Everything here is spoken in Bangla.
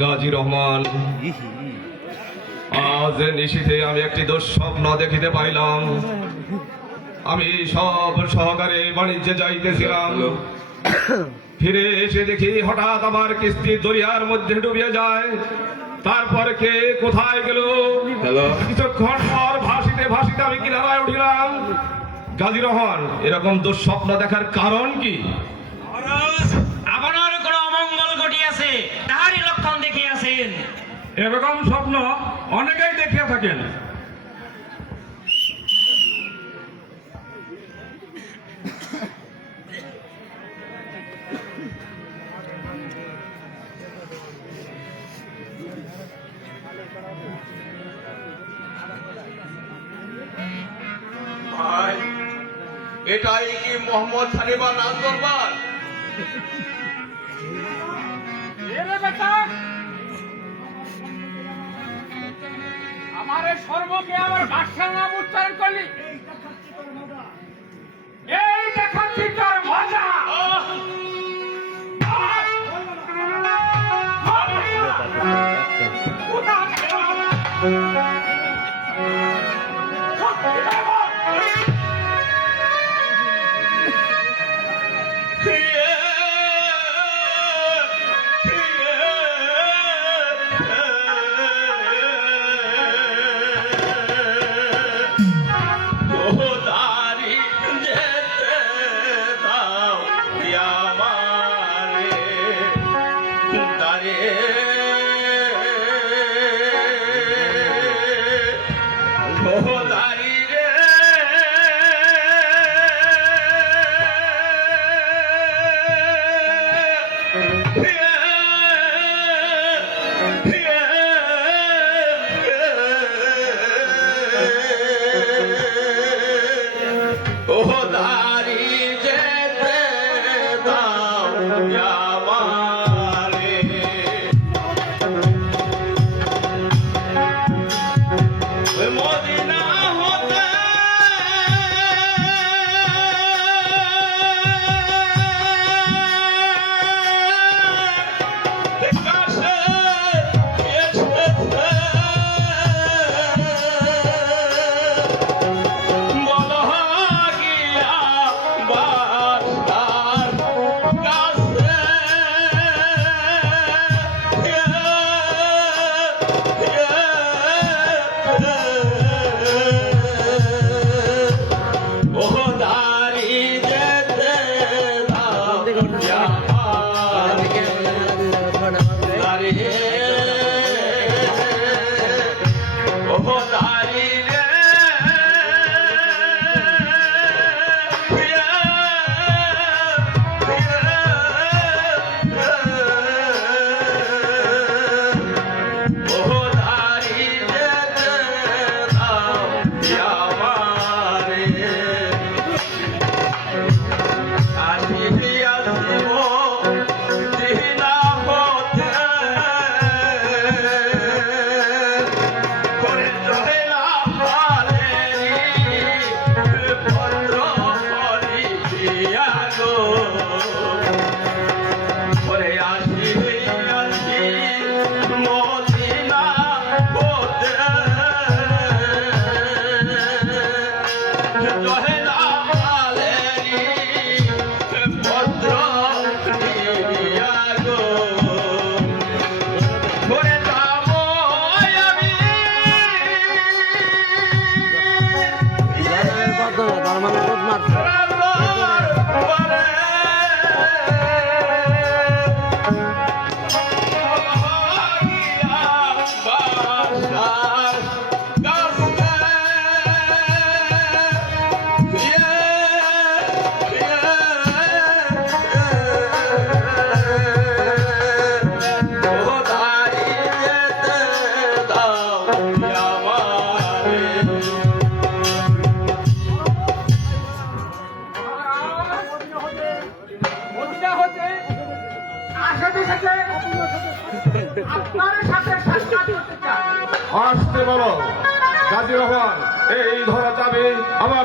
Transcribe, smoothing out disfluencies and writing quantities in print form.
গাজী রহমান, আজ নিশীথে আমি একটি দুঃস্বপ্ন দেখিতে পাইলাম। আমি সব সহকারে বাণিজ্যে যাইতেছিলাম, ফিরে এসে দেখি হঠাৎ আমার কিস্তি দরিয়ার মধ্যে ডুবিয়ে যায়। তারপর কে কোথায় গেল, কিছুক্ষণ পর ভাসিতে ভাসিতে আমি কিনারায় উঠিলাম। গাজী রহমান, এরকম দুঃস্বপ্ন দেখার কারণ কি? আপনার কোনো অমঙ্গল ঘটিয়াছে, তাহারই লক্ষণ দেখিয়াছেন। এরকম স্বপ্ন অনেকেই দেখিয়া থাকেন। ভাই, এটাই কি মোহাম্মদ হানিফার রাজ দরবার? আমার সর্বকে আমার বাদশার নাম উচ্চারণ করলি, এই দেখাচ্ছি তোর মজা। আসতে বলো। গাজী রহমান, এই ধরা যাবে আমার